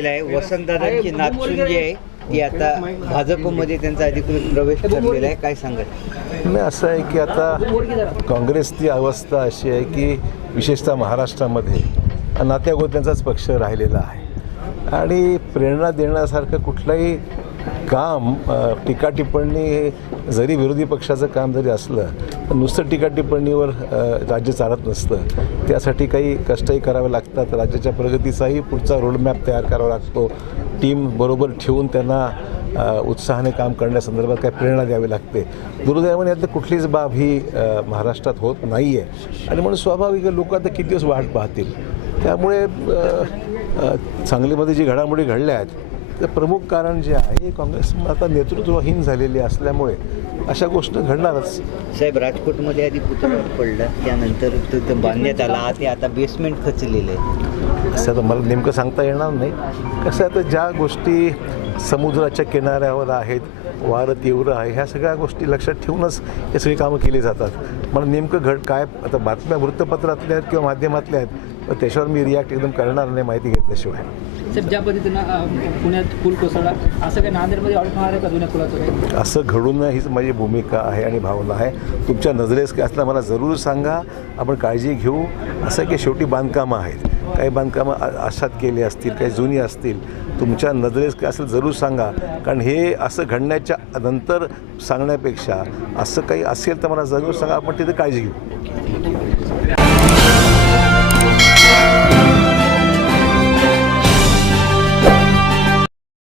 ठरलेला आहे. वसंतदादांची नाचून जी आहे ती आता भाजपमध्ये त्यांचा अधिकृत प्रवेश ठरलेला आहे. काय सांगत नाही असं आहे की आता काँग्रेसची अवस्था अशी आहे की विशेषतः महाराष्ट्रामध्ये नात्यागोत्यांचाच पक्ष राहिलेला आहे. आणि प्रेरणा देण्यासारखं कुठलंही काम टीकाटिप्पणी टीका टिप्पणी हे जरी विरोधी पक्षाचं काम जरी असलं तर नुसतं टीका टिप्पणीवर राज्य चालत नसतं. त्यासाठी काही कष्टही करावे लागतात. राज्याच्या प्रगतीचाही पुढचा रोडमॅप तयार करावा लागतो. टीम बरोबर ठेवून त्यांना उत्साहाने काम करण्यासंदर्भात काही प्रेरणा द्यावी लागते. दुर्दैवाने यातलं कुठलीच बाब ही महाराष्ट्रात होत नाही आहे आणि म्हणून स्वाभाविक लोक आता किती दिवस वाट पाहतील. त्यामुळे सांगलीमध्ये जी घडामोडी घडल्या आहेत तर प्रमुख कारण जे आहे काँग्रेस आता नेतृत्वहीन झालेली असल्यामुळे अशा गोष्टी घडणारच. साहेब राजकोटमध्ये आधी पुतळा पडला त्यानंतर तिथं बांधण्यात आला ते आता बेसमेंट खचलेलं आहे. असं आता मला नेमकं सांगता येणार नाही. कसं आता ज्या गोष्टी समुद्राच्या किनाऱ्यावर आहेत वारं तीव्र आहे ह्या सगळ्या गोष्टी लक्षात ठेवूनच हे सगळी कामं केली जातात. मला नेमकं घड काय आता बातम्या वृत्तपत्रातल्या आहेत किंवा माध्यमातल्या आहेत तर त्याच्यावर मी रिॲक्ट एकदम करणार नाही माहिती घेतल्याशिवाय. साहेब ज्या पद्धतीनं अ, पुण्यात पूल कोसळला असं काही नांदेडमध्ये ऑडिट होणार आहे का जुन्या पुलाचं काही? असं घडू नये हीच माझी भूमिका आहे आणि भावना आहे. तुमच्या नजरेस काय असलं मला जरूर सांगा. आपण काळजी घेऊ. असं की शेवटी बांधकामं आहेत. काही बांधकामं अशात केली असतील काही जुनी असतील. तुमच्या नजरेस काय असेल जरूर सांगा. कारण हे असं घडण्याच्या नंतर सांगण्यापेक्षा असं काही असेल तर मला जरूर सांगा. आपण तिथे काळजी घेऊ.